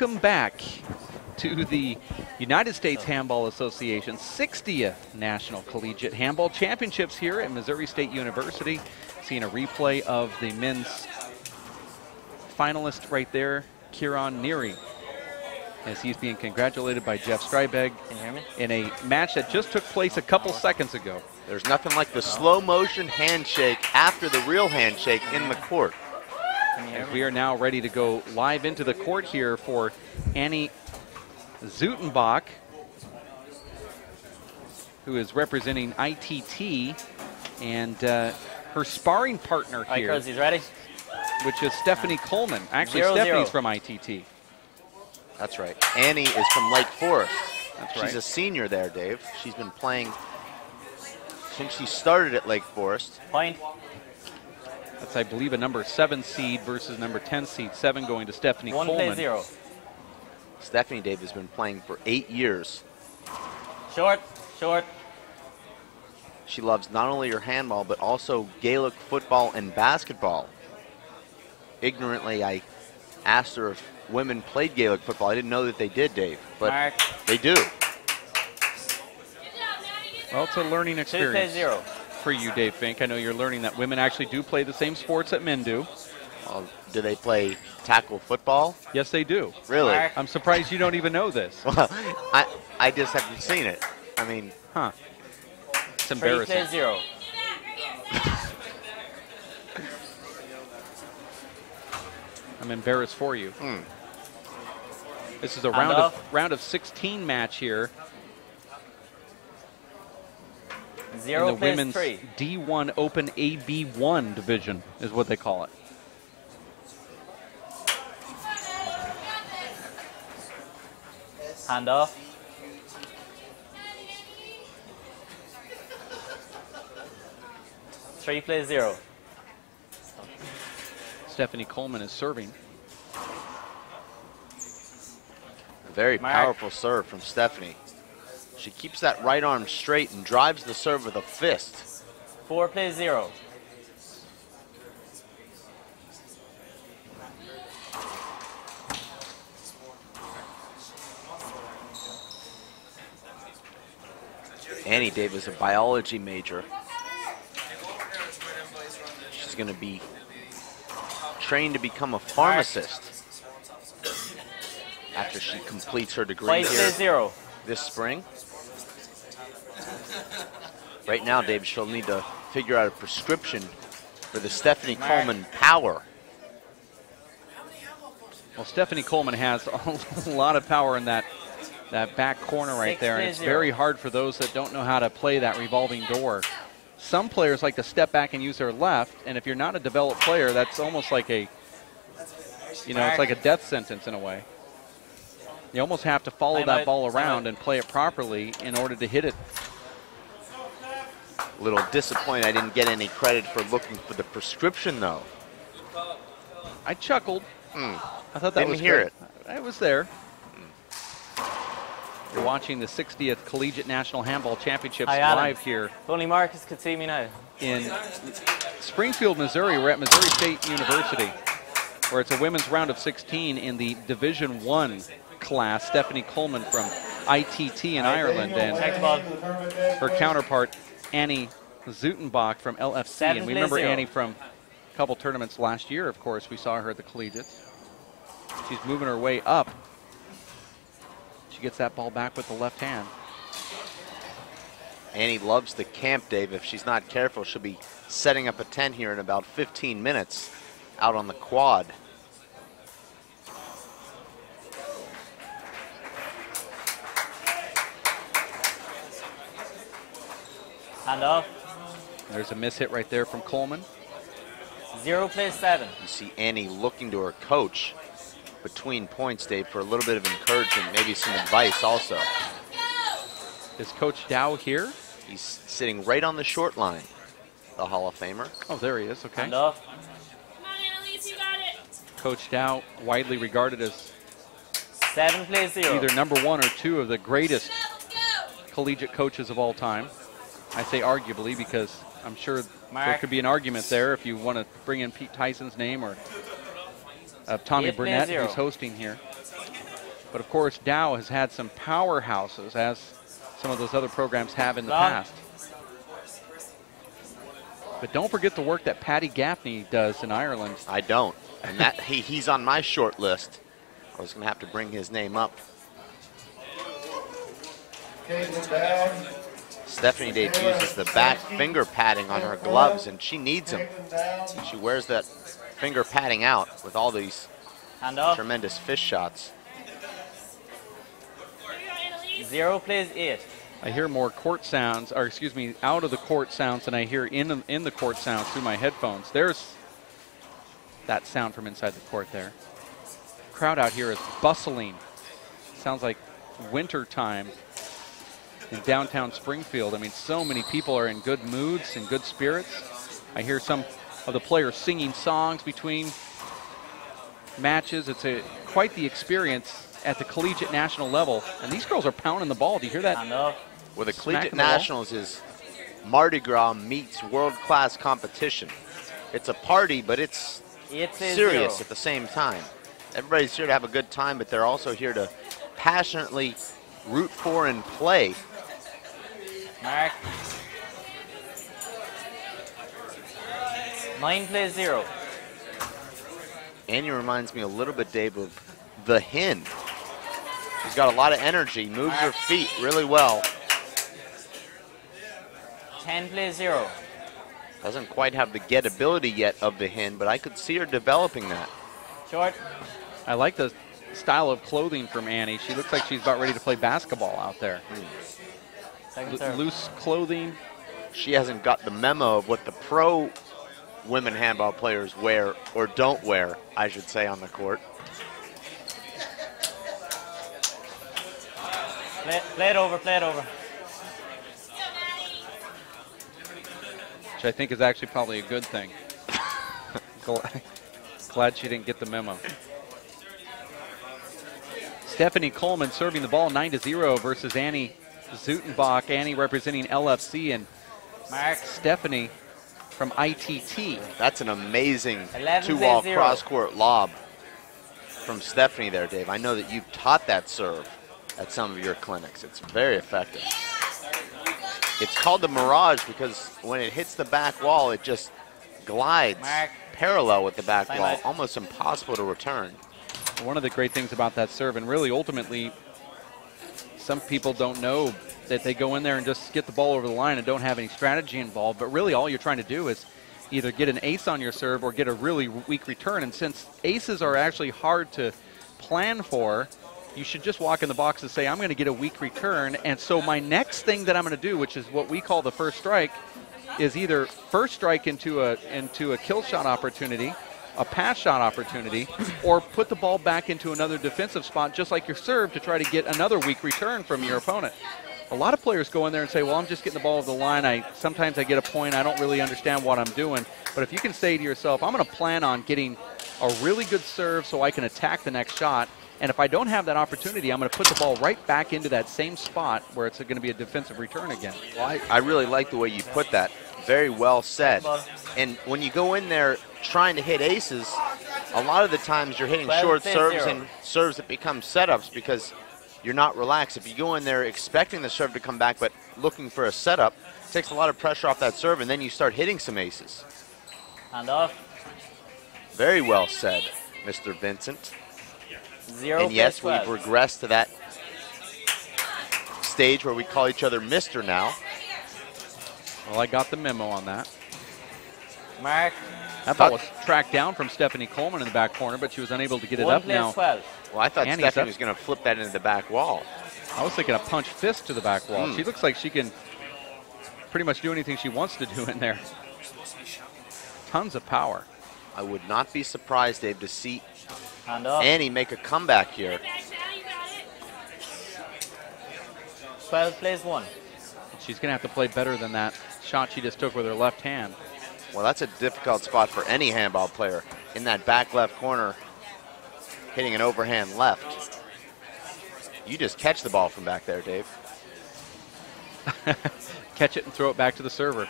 welcome back to the United States Handball Association's 60th National Collegiate Handball Championships here at Missouri State University. Seeing a replay of the men's finalist right there, Kieran Neary, as he's being congratulated by Jeff Strybeck in a match that just took place a couple seconds ago. There's nothing like the slow motion handshake after the real handshake in the court. As we are now ready to go live into the court here for Annie Szutenbach, who is representing ITT, and her sparring partner here, ready? which is Stephanie Coleman. Actually, Stephanie's from ITT. That's right. Annie is from Lake Forest. That's She's right. a senior there, Dave. She's been playing since she started at Lake Forest. Point. That's, I believe, a number 7 seed versus number 10 seed. 7 going to Stephanie Coleman. 1-0. Stephanie, Dave, has been playing for 8 years. Short, short. She loves not only her handball, but also Gaelic football and basketball. Ignorantly, I asked her if women played Gaelic football. I didn't know that they did, Dave, but Mark. they do. Well, it's a learning experience 2-0. for you, Dave Fink. I know you're learning that women actually do play the same sports that men do. Do they play tackle football? Yes, they do. Really? Mark. I'm surprised you don't even know this. Well, I just haven't seen it. I mean, Huh. It's embarrassing. 3-0. I'm embarrassed for you. Hmm. This is a Hand round of 16 match here 0 in the plays women's 3. D1 Open AB1 division is what they call it. Hand off. Three plays 0. Stephanie Coleman is serving. a very Mark. powerful serve from Stephanie. She keeps that right arm straight and drives the serve with a fist. 4 plays 0. Annie Davis, a biology major. She's going to be trained to become a pharmacist after she completes her degree 5 here plays 0. this spring. Right now, Dave, she'll need to figure out a prescription for the Stephanie Coleman power. Well, Stephanie Coleman has a lot of power in that back corner right there, and it's very hard for those that don't know how to play that revolving door. Some players like to step back and use their left, and if you're not a developed player, that's almost like a, you know, it's like a death sentence in a way. You almost have to follow that ball around and play it properly in order to hit it. A little disappointed I didn't get any credit for looking for the prescription, though. I chuckled. I thought that Didn't was hear great. it. I was there. You're watching the 60th Collegiate National Handball Championships live here If only Marcus could see me now. in Springfield, Missouri. We're at Missouri State University, where it's a women's round of 16 in the Division I class. Stephanie Coleman from ITT in Ireland, and Check the ball. her counterpart, Annie Szutenbach from LFC. And we remember 7-0. Annie from a couple tournaments last year, of course. We saw her at the Collegiates. She's moving her way up. She gets that ball back with the left hand. Annie loves the camp, Dave. If she's not careful, she'll be setting up a tent here in about 15 minutes out on the quad. Hand off. There's a miss hit right there from Coleman. 0 plays 7. You see Annie looking to her coach between points, Dave, for a little bit of encouragement, maybe some advice also. Is Coach Dow here? He's sitting right on the short line, the Hall of Famer. Oh, there he is. Okay. Hand off. Coach Dow, widely regarded as 7 plays 0. either number 1 or 2 of the greatest collegiate coaches of all time. I say arguably because I'm sure there could be an argument there if you want to bring in Pete Tyson's name or Tommy 8 plays Burnett, 0. who's hosting here. But of course, Dow has had some powerhouses, as some of those other programs have in the past. But don't forget the work that Paddy Gaffney does in Ireland. I don't. And that he's on my short list. I was going to have to bring his name up. Stephanie Dade uses the back finger padding on her gloves, and she needs them. She wears that finger padding out with all these tremendous fish shots. 0 plays 8. I hear more court sounds, or excuse me, out of the court sounds than I hear in the court sounds through my headphones. There's that sound from inside the court there. Crowd out here is bustling. Sounds like winter time in downtown Springfield. I mean, so many people are in good moods and good spirits. I hear some of the players singing songs between matches. It's quite the experience at the collegiate national level. And these girls are pounding the ball. Do you hear that? Well, the collegiate nationals is Mardi Gras meets world-class competition. It's a party, but it's serious at the same time. Everybody's here to have a good time, but they're also here to passionately root for and play. Mark. 9 plays 0. Annie reminds me a little bit, Dave, of the Hen. She's got a lot of energy, moves her feet really well. 10 plays 0. Doesn't quite have the gettability yet of the Hen, but I could see her developing that. Short. I like the style of clothing from Annie. She looks like she's about ready to play basketball out there. Loose clothing. She hasn't got the memo of what the pro women handball players wear or don't wear, I should say, on the court. Play it over, play it over. Which I think is actually probably a good thing. Glad she didn't get the memo. Stephanie Coleman serving the ball 9-0 versus Annie Szutenbach. Annie representing LFC and Stephanie from ITT. That's an amazing two-wall cross-court lob from Stephanie there, Dave. I know that you've taught that serve at some of your clinics. It's very effective. It's called the Mirage because when it hits the back wall, it just glides parallel with the back wall, almost impossible to return. One of the great things about that serve, and really ultimately, some people don't know that they go in there and just get the ball over the line and don't have any strategy involved, but really all you're trying to do is either get an ace on your serve or get a really weak return. And since aces are actually hard to plan for, you should just walk in the box and say, I'm going to get a weak return. And so my next thing that I'm going to do, which is what we call the first strike, is either first strike into a kill shot opportunity, a pass shot opportunity, or put the ball back into another defensive spot, just like your serve, to try to get another weak return from your opponent. A lot of players go in there and say, well, I'm just getting the ball over the line. Sometimes I get a point. I don't really understand what I'm doing. But if you can say to yourself, I'm going to plan on getting a really good serve so I can attack the next shot. And if I don't have that opportunity, I'm going to put the ball right back into that same spot where it's going to be a defensive return again. Well, I really like the way you put that. Very well said. And when you go in there trying to hit aces, a lot of the times you're hitting short serves and serves that become setups because you're not relaxed. If you go in there expecting the serve to come back but looking for a setup, it takes a lot of pressure off that serve, and then you start hitting some aces. Hand off. Very well said, Mr. Vincent. 0 and yes, we've 12. regressed to that stage where we call each other Mr. now. Well, I got the memo on that. Mark. That ball was tracked down from Stephanie Coleman in the back corner, but she was unable to get it up now. 12. Well, I thought Stephanie was going to flip that into the back wall. I was thinking a punch fist to the back wall. She looks like she can pretty much do anything she wants to do in there. Tons of power. I would not be surprised, Dave, to see Annie make a comeback here. 12 plays 1. She's going to have to play better than that shot she just took with her left hand. Well, that's a difficult spot for any handball player. In that back left corner, hitting an overhand left. You just catch the ball from back there, Dave. Catch it and throw it back to the server.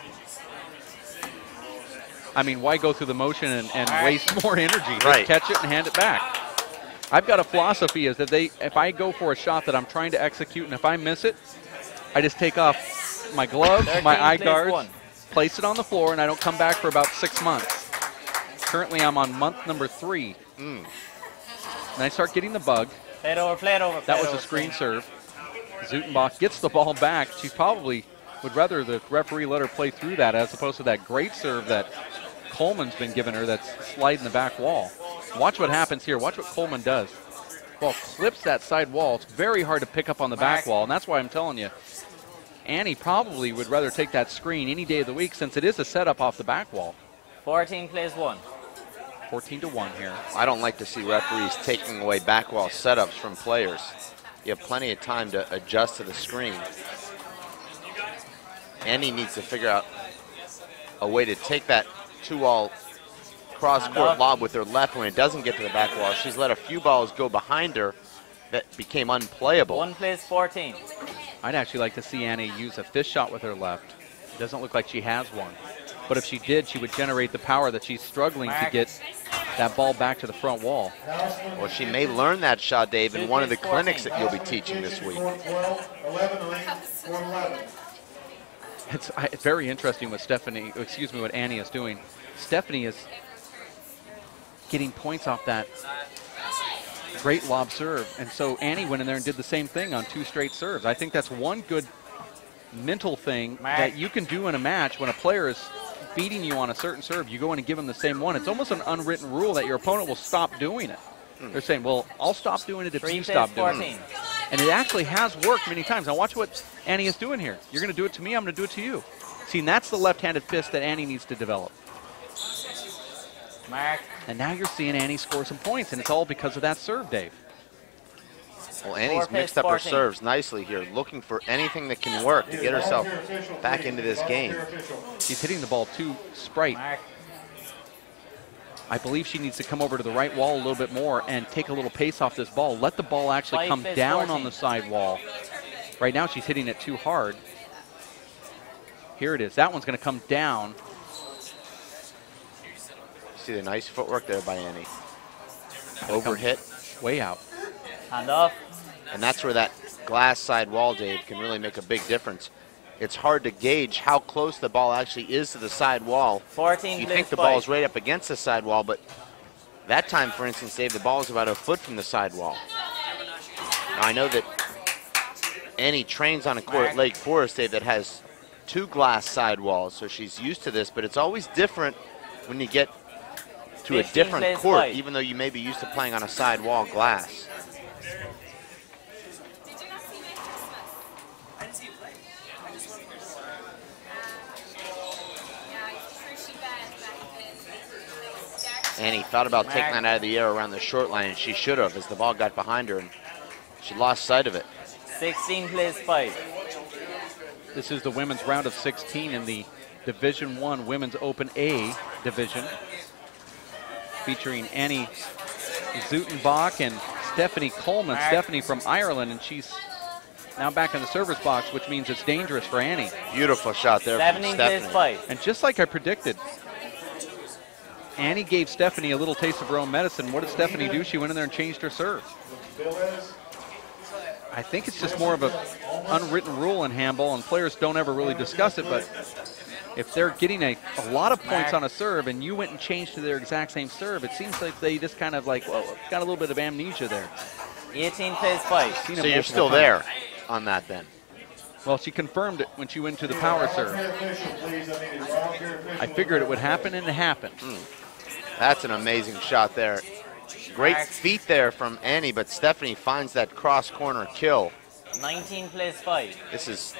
I mean, why go through the motion and waste more energy? Just catch it and hand it back. I've got a philosophy is that if I go for a shot that I'm trying to execute, and if I miss it, I just take off my gloves, my eye guards, place it on the floor, and I don't come back for about 6 months. Currently, I'm on month number 3. And I start getting the bug. Play it over, play it over. That was a screen serve. Szutenbach gets the ball back. She probably would rather the referee let her play through that as opposed to that great serve that Coleman's been giving her that's sliding the back wall. Watch what happens here. Watch what Coleman does. Ball clips that side wall. It's very hard to pick up on the back wall, and that's why I'm telling you, Annie probably would rather take that screen any day of the week since it is a setup off the back wall. 14 plays 1. 14-1 here. I don't like to see referees taking away back wall setups from players. You have plenty of time to adjust to the screen. Annie needs to figure out a way to take that 2-all cross-court lob with her left when it doesn't get to the back wall. She's let a few balls go behind her that became unplayable. 1 plays 14. I'd actually like to see Annie use a fish shot with her left. It doesn't look like she has one. But if she did, she would generate the power that she's struggling to get that ball back to the front wall. Well, she may learn that shot, Dave, in one of the clinics that you'll be teaching this week. It's very interesting what what Annie is doing. Stephanie is getting points off that great lob serve. And so Annie went in there and did the same thing on 2 straight serves. I think that's one good mental thing that you can do in a match when a player is beating you on a certain serve. You go in and give them the same one. It's almost an unwritten rule that your opponent will stop doing it. They're saying, well, I'll stop doing it if you stop doing it. And it actually has worked many times. Now watch what Annie is doing here. You're going to do it to me, I'm going to do it to you. See, and that's the left-handed fist that Annie needs to develop. And now you're seeing Annie score some points, and it's all because of that serve, Dave. Well, Annie's mixed up her serves nicely here, looking for anything that can work to get herself back into this game. She's hitting the ball too sprite. I believe she needs to come over to the right wall a little bit more and take a little pace off this ball. Let the ball actually come down on the side wall. Right now she's hitting it too hard. Here it is. That one's going to come down. See the nice footwork there by Annie. Overhit. Way out. Hand off. And that's where that glass side wall, Dave, can really make a big difference. It's hard to gauge how close the ball actually is to the side wall. 14. You think the ball's right up against the side wall, but that time, for instance, Dave, the ball is about a foot from the side wall. Now, I know that Annie trains on a court at Lake Forest, Dave, that has 2 glass side walls, so she's used to this, but it's always different when you get to a different court, even though you may be used to playing on a side wall glass. Annie thought about taking that out of the air around the short line, and she should have, as the ball got behind her, and she lost sight of it. 16 plays 5. This is the women's round of 16 in the Division I Women's Open A division, featuring Annie Szutenbach and Stephanie Coleman. Stephanie from Ireland, and she's now back in the server's box, which means it's dangerous for Annie. Beautiful shot there from Stephanie. And just like I predicted, Annie gave Stephanie a little taste of her own medicine. What did Stephanie do? She went in there and changed her serve. I think it's just more of an unwritten rule in handball, and players don't ever really discuss it, but if they're getting a lot of points on a serve and you went and changed to their exact same serve, it seems like they just kind of like, well, got a little bit of amnesia there. 18 plays 5. So you're still there on that then? Well, she confirmed it when she went to the power serve. I figured it would happen, and it happened. That's an amazing shot there. Great feet there from Annie, but Stephanie finds that cross-corner kill. 19 plays 5. This is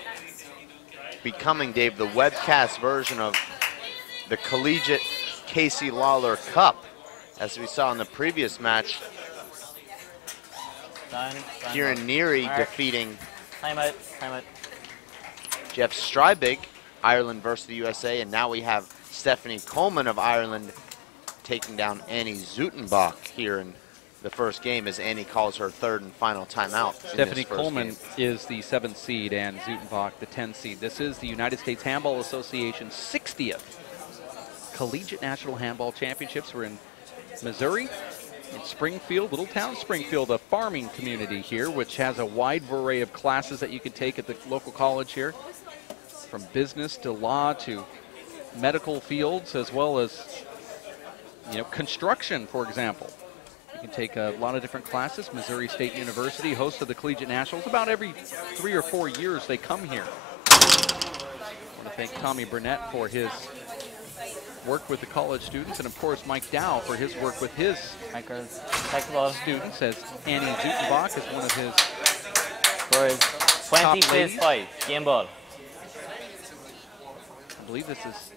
becoming, Dave, the webcast version of the Collegiate Casey Lawler Cup, as we saw in the previous match. Kieran Neary defeating timeout. Jeff Strybig, Ireland versus the USA, and now we have Stephanie Coleman of Ireland taking down Annie Szutenbach here in the first game, as Annie calls her 3rd and final timeout. Stephanie Coleman is the 7th seed and Szutenbach the 10th seed. This is the United States Handball Association's 60th Collegiate National Handball Championships. We're in Missouri, in Springfield, little town Springfield, a farming community here, which has a wide array of classes that you can take at the local college here, from business to law to medical fields, as well as, you know, construction, for example. You can take a lot of different classes. Missouri State University, host of the Collegiate Nationals. About every 3 or 4 years they come here. I want to thank Tommy Burnett for his work with the college students, and of course Mike Dow for his work with his students, as Annie Szutenbach is one of his For his 20 plays ladies. 5, game ball. I believe this is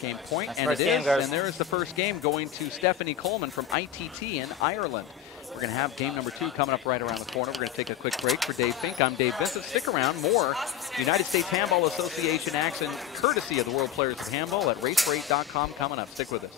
game point, That's and it first game, is, girls. and there is the first game going to Stephanie Coleman from ITT in Ireland. We're going to have game number 2 coming up right around the corner. We're going to take a quick break. For Dave Fink, I'm Dave Vincent. Stick around. More United States Handball Association action courtesy of the World Players of Handball at racefor8.com coming up. Stick with us.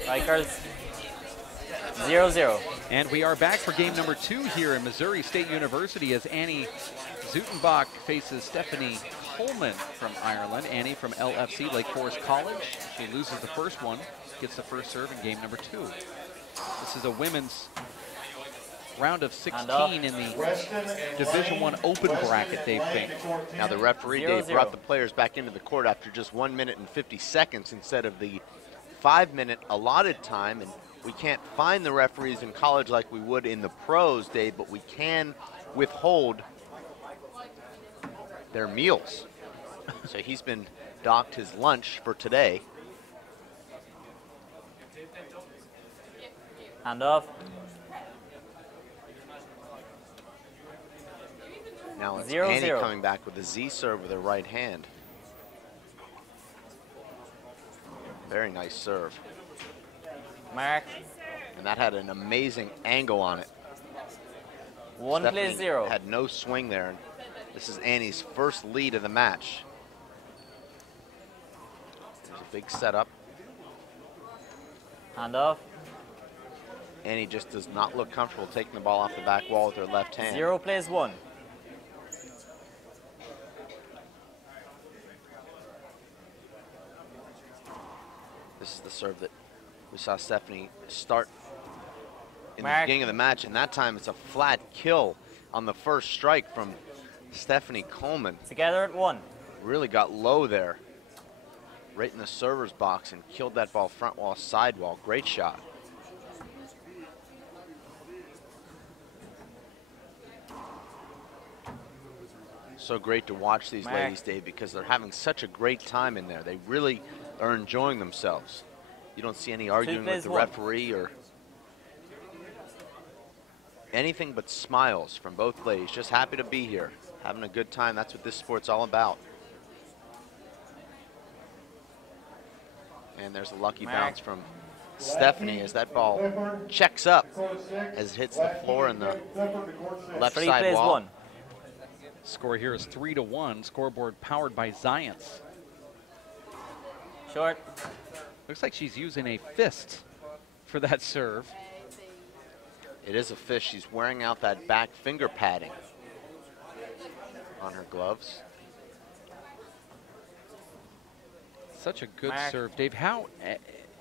Strikers 0-0. And we are back for game number 2 here in Missouri State University as Annie Szutenbach faces Stephanie Coleman from Ireland. Annie from LFC, Lake Forest College. She loses the first one, gets the first serve in game number 2. This is a women's round of 16 in the Division I Open bracket, Dave Fink. Now the referee, Dave, brought the players back into the court after just 1 minute and 50 seconds instead of the 5-minute allotted time, and we can't find the referees in college like we would in the pros, Dave, but we can withhold their meals. So he's been docked his lunch for today. Hand off. Now it's 0-0. Annie coming back with a Z serve with her right hand. Very nice serve. Mark. And that had an amazing angle on it. 1-0. Stephanie had no swing there. This is Annie's first lead of the match. There's a big setup. Hand off. Annie just does not look comfortable taking the ball off the back wall with her left hand. 0-1. This is the serve that we saw Stephanie start in the Mark. beginning of the match, and that time it's a flat kill on the first strike from Stephanie Coleman. Together at 1. Really got low there, right in the server's box, and killed that ball front wall, side wall. Great shot. So great to watch these ladies, Dave, because they're having such a great time in there. They really are enjoying themselves. You don't see any arguing with the referee or anything but smiles from both ladies. Just happy to be here, having a good time. That's what this sport's all about. And there's a lucky bounce from Stephanie as that ball checks up as it hits the floor in the left side wall. Score here is 3-1. Scoreboard powered by Zions. Short. Looks like she's using a fist for that serve. It is a fist. She's wearing out that back finger padding on her gloves. Such a good serve, Dave. How,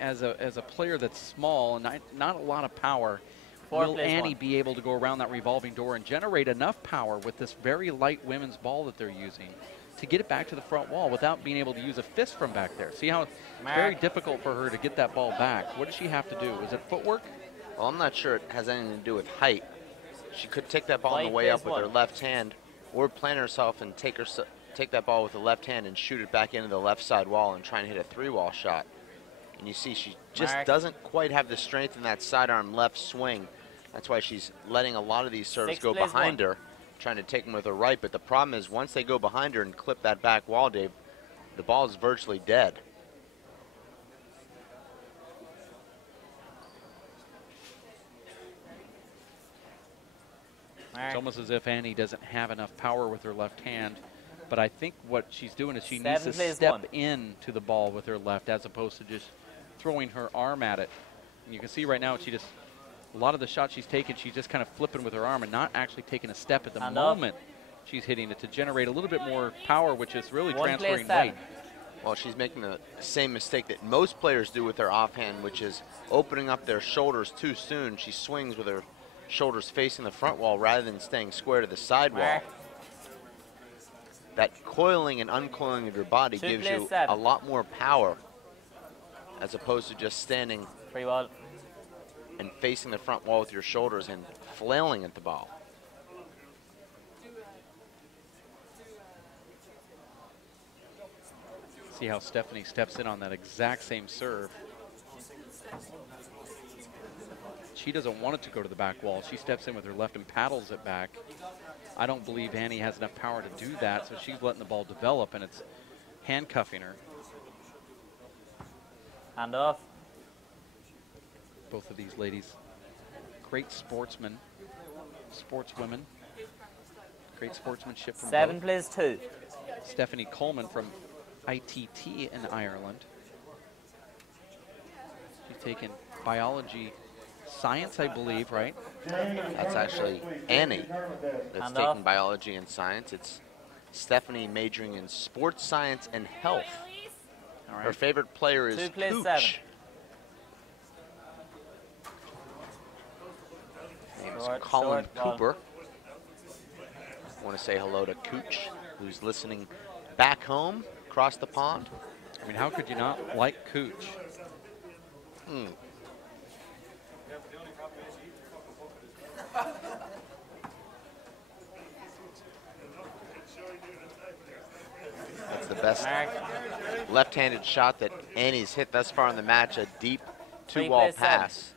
as a player that's small and not a lot of power, will Annie be able to go around that revolving door and generate enough power with this very light women's ball that they're using to get it back to the front wall without being able to use a fist from back there? See how it's very difficult for her to get that ball back. What does she have to do? Is it footwork? Well, I'm not sure it has anything to do with height. She could take that ball on the way up with her left hand or plant herself and take that ball with the left hand and shoot it back into the left side wall and try and hit a 3-wall shot. And you see she just doesn't quite have the strength in that sidearm left swing. That's why she's letting a lot of these serves go behind her, trying to take them with her right. But the problem is once they go behind her and clip that back wall, Dave, the ball is virtually dead. It's almost as if Annie doesn't have enough power with her left hand. But I think what she's doing is she needs to step into the ball with her left as opposed to just throwing her arm at it. And you can see right now a lot of the shots she's taking, she's just kind of flipping with her arm and not actually taking a step at the moment she's hitting it to generate a little bit more power, which is really transferring weight. Well, she's making the same mistake that most players do with their offhand, which is opening up their shoulders too soon. She swings with her shoulders facing the front wall rather than staying square to the side wall. That coiling and uncoiling of your body gives you a lot more power as opposed to just standing and facing the front wall with your shoulders and flailing at the ball. See how Stephanie steps in on that exact same serve. She doesn't want it to go to the back wall. She steps in with her left and paddles it back. I don't believe Annie has enough power to do that, so she's letting the ball develop, and it's handcuffing her. Hand off. Both of these ladies, great sportsmen, sportswomen. Great sportsmanship from 7 both. plays 2. Stephanie Coleman from ITT in Ireland. She's taken biology science, I believe, right? That's actually Annie that's taking biology and science. It's Stephanie majoring in sports science and health. All right. Her favorite player is Cooch. Name is Colin Cooper. I want to say hello to Cooch, who's listening back home across the pond. I mean, how could you not like Cooch? That's the best left-handed shot that Annie's hit thus far in the match, a deep 2-wall pass.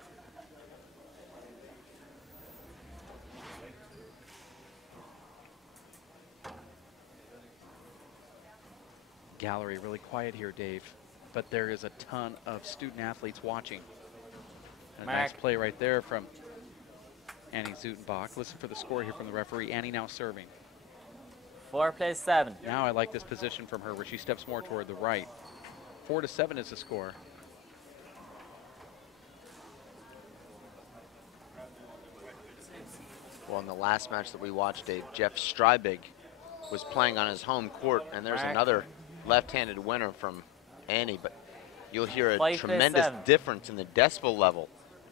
Gallery really quiet here, Dave, but there is a ton of student athletes watching. A nice play right there from Annie Szutenbach. Listen for the score here from the referee. Annie now serving. 4 plays 7. Now I like this position from her where she steps more toward the right. 4-7 is the score. Well, in the last match that we watched, Dave, Jeff Strybig was playing on his home court, and there's another left-handed winner from Annie, but you'll hear a tremendous difference in the decibel level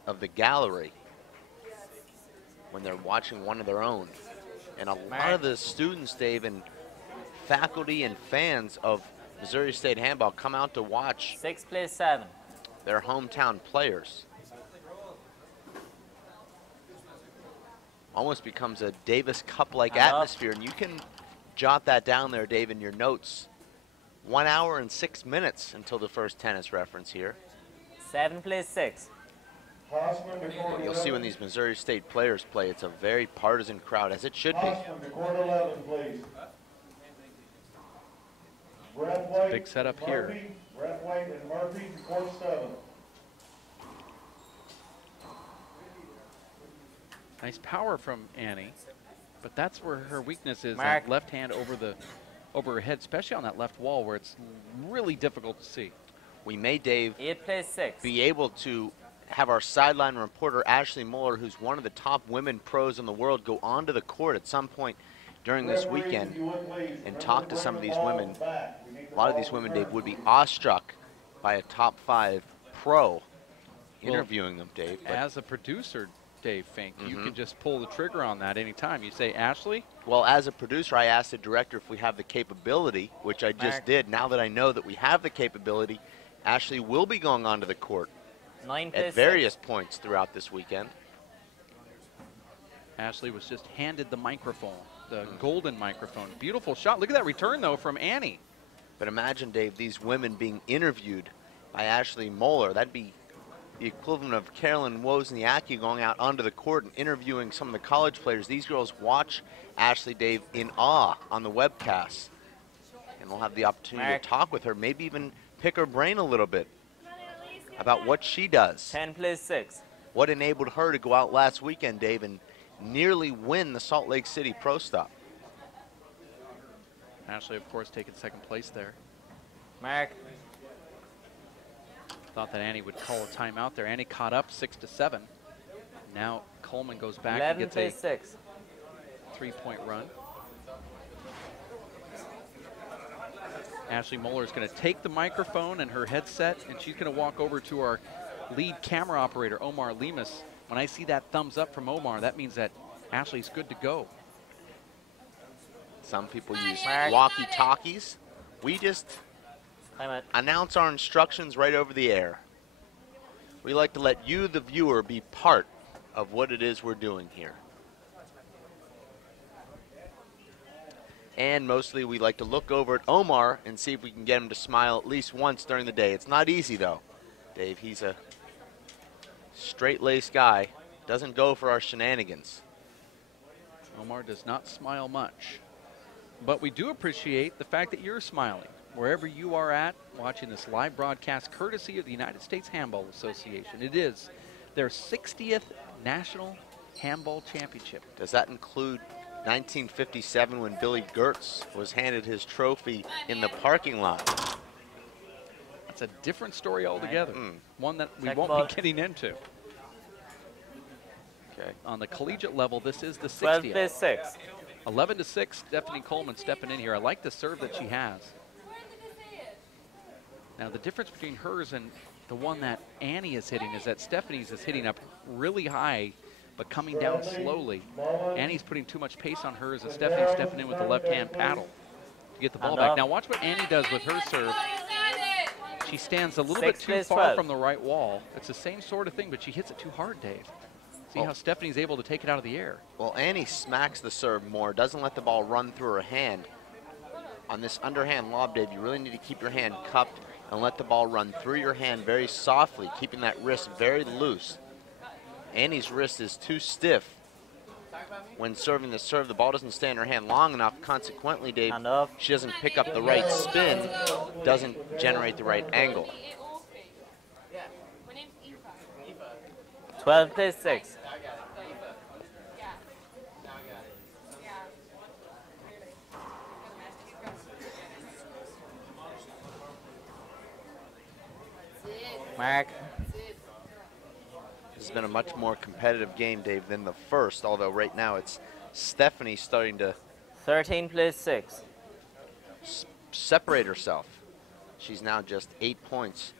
of the gallery when they're watching one of their own. And a lot of the students, Dave, and faculty and fans of Missouri State Handball come out to watch 6 plays 7. Their hometown players. Almost becomes a Davis Cup-like atmosphere, and you can jot that down there, Dave, in your notes. 1 hour and 6 minutes until the first tennis reference here. 7 plays 6. You'll see when these Missouri State players play, it's a very partisan crowd, as it should be. Big setup here. Nice power from Annie, but that's where her weakness is. That left hand over her head, especially on that left wall where it's really difficult to see. We may, Dave, 8 plays 6. be able to have our sideline reporter Ashley Muller, who's one of the top women pros in the world, go onto the court at some point during this weekend and talk to some of these women. A lot of these women, Dave, would be awestruck by a top 5 pro interviewing them, Dave. But as a producer, Dave Fink, you can just pull the trigger on that anytime. You say, Ashley? Well, as a producer, I asked the director if we have the capability, which I just did. Now that I know that we have the capability, Ashley will be going onto the court 9 at various points throughout this weekend. Ashley was just handed the microphone, the golden microphone. Beautiful shot. Look at that return, though, from Annie. But imagine, Dave, these women being interviewed by Ashley Muller. That'd be the equivalent of Carolyn Wozniacki going out onto the court and interviewing some of the college players. These girls watch Ashley, Dave, in awe on the webcast. And we'll have the opportunity to talk with her, maybe even pick her brain a little bit about what she does. 10 plays 6. What enabled her to go out last weekend, Dave, and nearly win the Salt Lake City Pro Stop. Ashley, of course, taking second place there. Mark. Thought that Annie would call a timeout there. Annie caught up 6-7. Now Coleman goes back 11 and plays gets 6. a 3-point run. Ashley Muller is going to take the microphone and her headset, and she's going to walk over to our lead camera operator, Omar Lemus. When I see that thumbs up from Omar, that means that Ashley's good to go. Some people use walkie-talkies. We just announce our instructions right over the air. We like to let you, the viewer, be part of what it is we're doing here. And mostly we like to look over at Omar and see if we can get him to smile at least once during the day. It's not easy, though, Dave. He's a straight-laced guy. Doesn't go for our shenanigans. Omar does not smile much. But we do appreciate the fact that you're smiling wherever you are at watching this live broadcast courtesy of the United States Handball Association. It is their 60th National Handball Championship. Does that include 1957 when Billy Gertz was handed his trophy in the parking lot? That's a different story altogether. One that we won't be getting into. Okay. On the collegiate level, this is the 60th. 12 plays 6. 11-6, Stephanie Coleman stepping in here. I like the serve that she has. Now, the difference between hers and the one that Annie is hitting is that Stephanie's is hitting up really high, but coming down slowly. Annie's putting too much pace on hers, and Stephanie's stepping in with the left-hand paddle to get the ball back. Now, watch what Annie does with her serve. She stands a little bit too far from the right wall. It's the same sort of thing, but she hits it too hard, Dave. See how Stephanie's able to take it out of the air. Well, Annie smacks the serve more, doesn't let the ball run through her hand. On this underhand lob, Dave, you really need to keep your hand cupped and let the ball run through your hand very softly, keeping that wrist very loose. Annie's wrist is too stiff when serving the serve. The ball doesn't stay in her hand long enough. Consequently, Dave, she doesn't pick up the right spin, doesn't generate the right angle. 12 plays 6. Mark. This has been a much more competitive game, Dave, than the first, although right now it's Stephanie starting to 13 plays 6. Separate herself. She's now just 8 points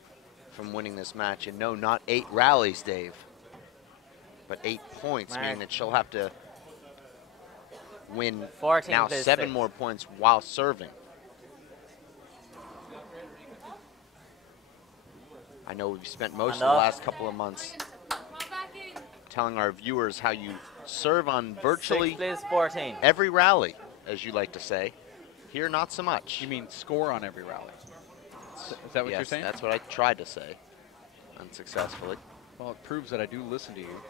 from winning this match, and no, not 8 rallies, Dave, but 8 points, meaning that she'll have to win now 7 more points while serving. I know we've spent most of the last couple of months telling our viewers how you serve on virtually every rally, as you like to say. Here, not so much. You mean score on every rally? Is that what Yes, you're saying? That's what I tried to say, unsuccessfully. Well, it proves that I do listen to you.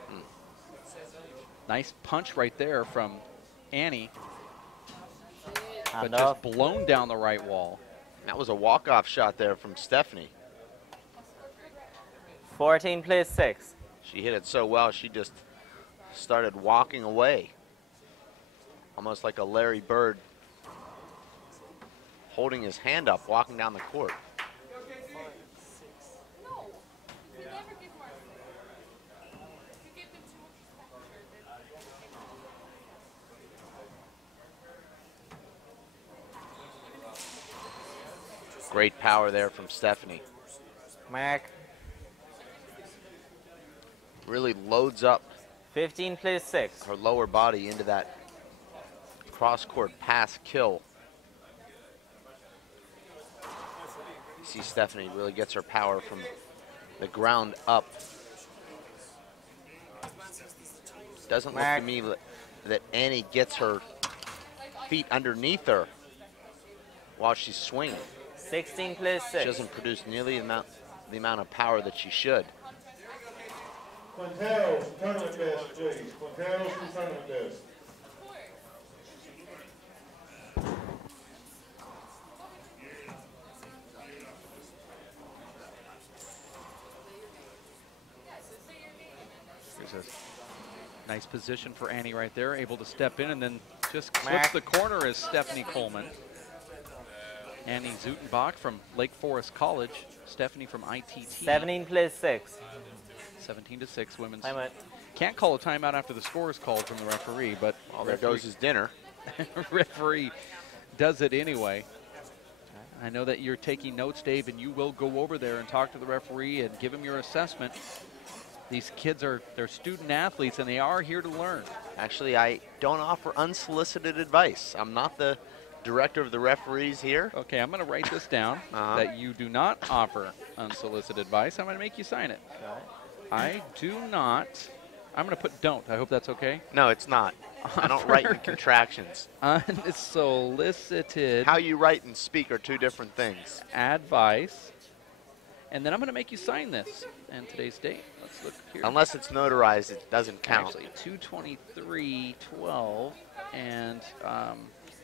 Nice punch right there from Annie, but just blown down the right wall. That was a walk-off shot there from Stephanie. 14, please, 6. She hit it so well, she just started walking away. Almost like a Larry Bird holding his hand up, walking down the court. Great power there from Stephanie. Mark. Really loads up 15, please, 6. her lower body into that cross-court pass kill. You see Stephanie really gets her power from the ground up. Doesn't look to me that Annie gets her feet underneath her while she's swinging. 16, please, 6. She doesn't produce nearly the amount of power that she should. Quinteros, tournament desk, please. Quinteros from tournament desk. There's a nice position for Annie right there, able to step in and then just clips the corner as Stephanie Coleman. Annie Szutenbach from Lake Forest College, Stephanie from ITT. 17, please, 6. 17-6 women's. Timeout. Can't call a timeout after the score is called from the referee, but well, there goes his dinner. Referee does it anyway. I know that you're taking notes, Dave, and you will go over there and talk to the referee and give him your assessment. These kids they're student athletes, and they are here to learn. Actually, I don't offer unsolicited advice. I'm not the director of the referees here. Okay, I'm going to write this down, that you do not offer unsolicited advice. I'm going to make you sign it. I do not. I'm going to put don't. I hope that's okay. No, it's not. I don't write in contractions. Unsolicited. How you write and speak are two different things. Advice. And then I'm going to make you sign this. And today's date. Let's look here. Unless it's notarized, it doesn't count. Actually, 2/23/12, and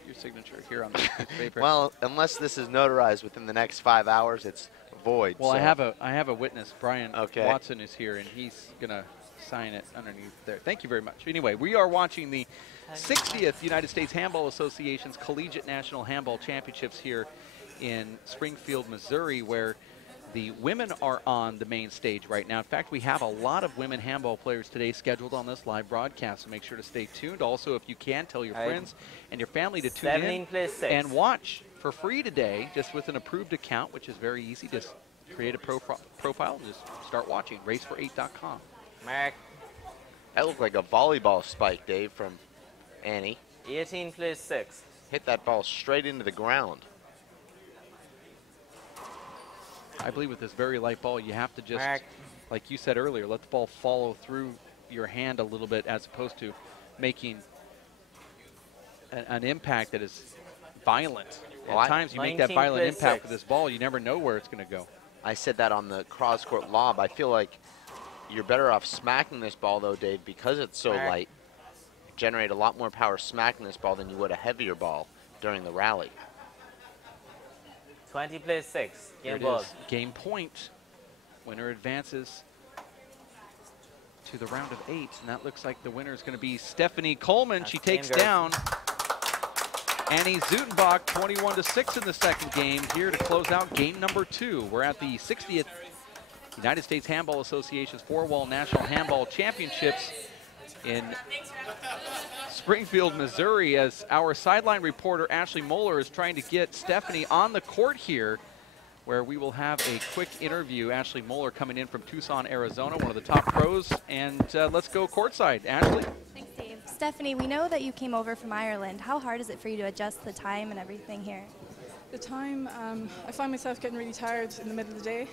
your signature here on the paper. Well, unless this is notarized within the next 5 hours, it's void. Well, so. I have a witness. Brian Watson is here, and he's gonna sign it underneath there. Thank you very much. Anyway, we are watching the 60th United States Handball Association's Collegiate National Handball Championships here in Springfield, Missouri, where the women are on the main stage right now. In fact, we have a lot of women handball players today scheduled on this live broadcast, so make sure to stay tuned. Also, if you can, tell your friends and your family to tune in and watch for free today, just with an approved account, which is very easy. Just create a profile and just start watching. Racefor8.com. Mark. That looked like a volleyball spike, Dave, from Annie. 18, please, 6. Hit that ball straight into the ground. I believe with this very light ball, you have to just, like you said earlier, let the ball follow through your hand a little bit as opposed to making an impact that is violent. Well, at times you make that violent impact with this ball, you never know where it's going to go. I said that on the cross-court lob. I feel like you're better off smacking this ball, though, Dave, because it's so light. You generate a lot more power smacking this ball than you would a heavier ball during the rally. 20, please, 6. Game ball. Game point. Winner advances to the round of 8, and that looks like the winner is going to be Stephanie Coleman. She takes down Annie Szutenbach 21-6 in the second game here to close out game number 2. We're at the 60th United States Handball Association's Four-Wall National Handball Championships in Springfield, Missouri, as our sideline reporter Ashley Moeller is trying to get Stephanie on the court here, where we will have a quick interview. Ashley Moeller coming in from Tucson, Arizona, one of the top pros. And let's go courtside. Ashley? Thanks, Dave. Stephanie, we know that you came over from Ireland. How hard is it for you to adjust the time and everything here? The time, I find myself getting really tired in the middle of the day.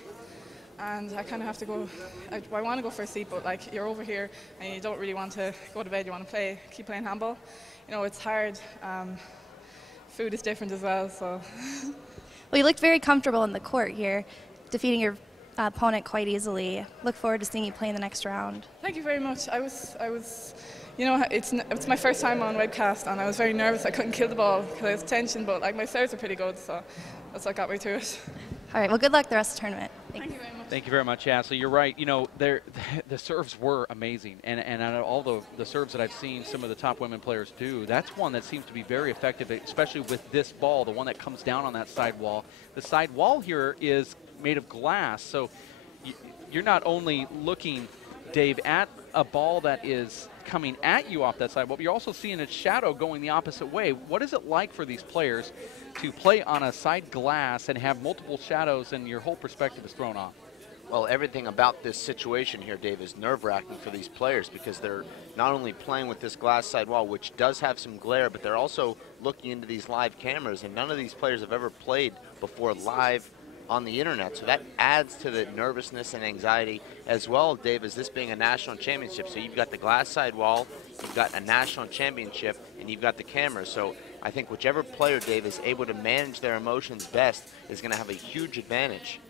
And I kind of have to go, I want to go for a sleep, but like you're over here and you don't really want to go to bed, you want to keep playing handball. You know, it's hard food is different as well. So Well, you looked very comfortable in the court here, defeating your opponent quite easily. Look forward to seeing you play in the next round. thank you very much. I was, you know, it's my first time on webcast, and I was very nervous. I couldn't kill the ball because I was tension, but like my serves are pretty good, so that's what got me through it. All right, well, good luck the rest of the tournament. Thank you very much. Thank you very much, Ashley. You're right. You know, the serves were amazing, and out of all the serves that I've seen some of the top women players do, that's one that seems to be very effective, especially with this ball, the one that comes down on that side wall. The side wall here is made of glass, so you're not only looking, Dave, at a ball that is coming at you off that side wall, but you're also seeing its shadow going the opposite way. What is it like for these players to play on a side glass and have multiple shadows and your whole perspective is thrown off? Well, everything about this situation here, Dave, is nerve-wracking for these players because they're not only playing with this glass side wall, which does have some glare, but they're also looking into these live cameras, and none of these players have ever played before live on the internet. So that adds to the nervousness and anxiety as well, Dave, as this being a national championship. So you've got the glass side wall, you've got a national championship, and you've got the cameras. So I think whichever player, Dave, is able to manage their emotions best is going to have a huge advantage.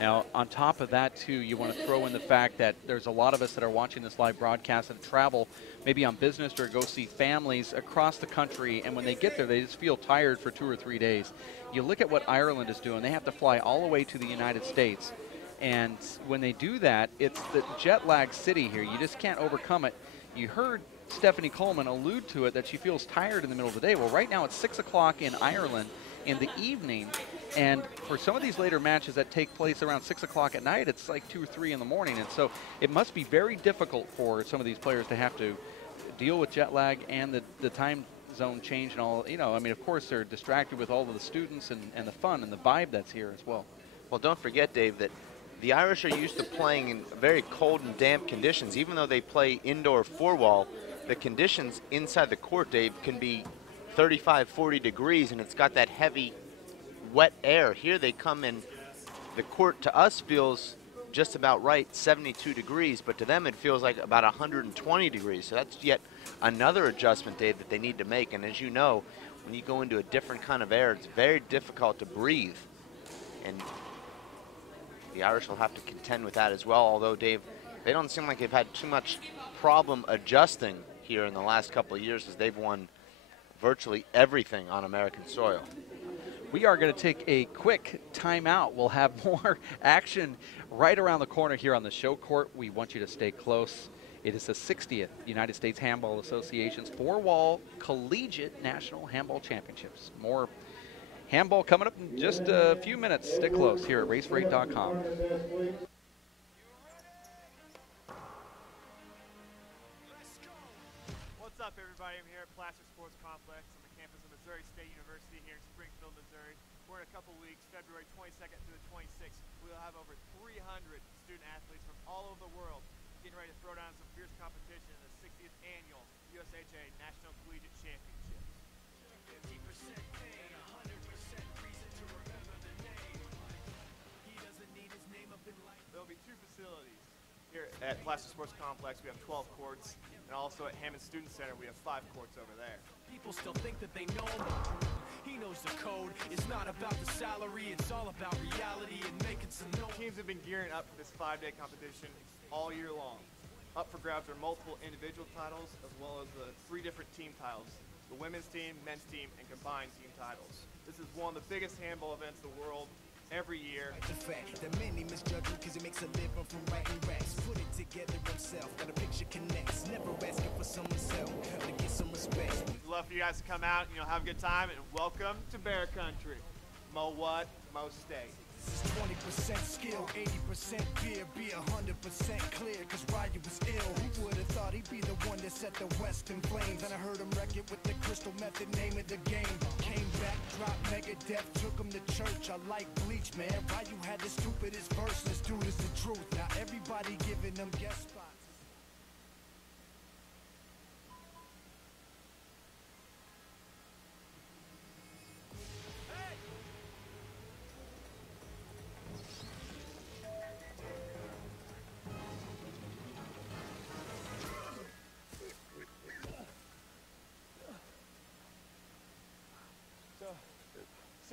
Now, on top of that, too, you want to throw in the fact that there's a lot of us that are watching this live broadcast and travel maybe on business or go see families across the country, and when they get there, they just feel tired for 2 or 3 days. You look at what Ireland is doing. They have to fly all the way to the United States, and when they do that, it's the jet lag city here. You just can't overcome it. You heard Stephanie Coleman allude to it, that she feels tired in the middle of the day. Well, right now it's 6 o'clock in Ireland in the evening, and for some of these later matches that take place around 6 o'clock at night, it's like 2 or 3 in the morning, and so it must be very difficult for some of these players to have to deal with jet lag and the time zone change and all. You know, I mean, of course they're distracted with all of the students and the fun and the vibe that's here as well. Well, don't forget, Dave, that the Irish are used to playing in very cold and damp conditions. Even though they play indoor four-wall, the conditions inside the court, Dave, can be 35, 40 degrees, and it's got that heavy, wet air. Here they come in, the court to us feels just about right, 72 degrees, but to them it feels like about 120 degrees. So that's yet another adjustment, Dave, that they need to make. And as you know, when you go into a different kind of air, it's very difficult to breathe. And the Irish will have to contend with that as well, although, Dave, they don't seem like they've had too much problem adjusting here in the last couple of years, as they've won virtually everything on American soil. We are going to take a quick timeout. We'll have more action right around the corner here on the show court. We want you to stay close. It is the 60th United States Handball Association's four-wall collegiate national handball championships. More handball coming up in just a few minutes. Stick close here at raceforate.com. What's up, everybody? I'm here at Placer Sports Complex on the campus of Missouri State University here in Springfield, Missouri. We're in a couple weeks, February 22nd through the 26th. We'll have over 300 student athletes from all over the world getting ready to throw down some fierce competition in the 60th annual USHA National Collegiate Championships. 50% pain, 100% reason to remember the name. He doesn't need his name up in light. There'll be 2 facilities. Here at Placer Sports Complex, we have 12 courts, and also at Hammond Student Center, we have 5 courts over there. People still think that they know him. He knows the code. It's not about the salary, it's all about reality and making some noise. Teams have been gearing up for this 5-day competition all year long. Up for grabs are multiple individual titles, as well as the 3 different team titles: the women's team, men's team, and combined team titles. This is one of the biggest handball events in the world every year. The fact that many misjudge him because he makes a living from writing raps. Put it together himself, got a picture connects. Never asking for someone's help to get some respect. We'd love for you guys to come out, have a good time, and welcome to Bear Country. Mo what? Mo state. This is 20% skill, 80% fear, be 100% clear, cause Ryu was ill. Who would've thought he'd be the one that set the West in flames? And I heard him wreck it with the crystal method, name of the game. Came back, dropped Megadeth, took him to church. I like Bleach, man. Ryu had the stupidest verse, this dude is the truth. Now everybody giving them guest spots.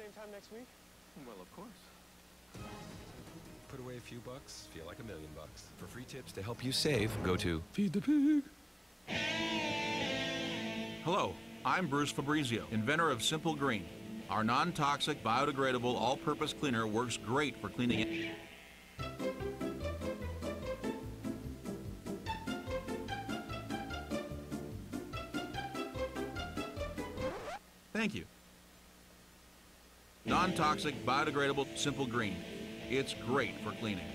same time next week? Well, of course. Put away a few bucks, feel like $1 million. For free tips to help you save, go to Feed the Pig. Hello, I'm Bruce Fabrizio, inventor of Simple Green. Our non-toxic, biodegradable, all-purpose cleaner works great for cleaning. Thank you. Non-toxic, biodegradable, Simple Green. It's great for cleaning.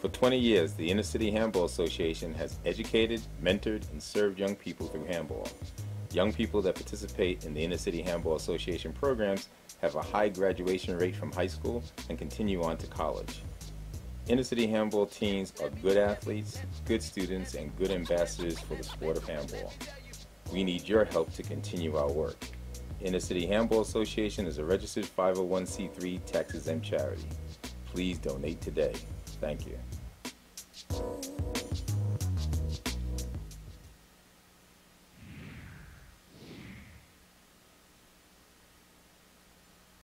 For 20 years, the Inner City Handball Association has educated, mentored, and served young people through handball. Young people that participate in the Inner City Handball Association programs have a high graduation rate from high school and continue on to college. Inner City Handball teams are good athletes, good students, and good ambassadors for the sport of handball. We need your help to continue our work. Inner City Handball Association is a registered 501c3 tax-exempt charity. Please donate today. Thank you.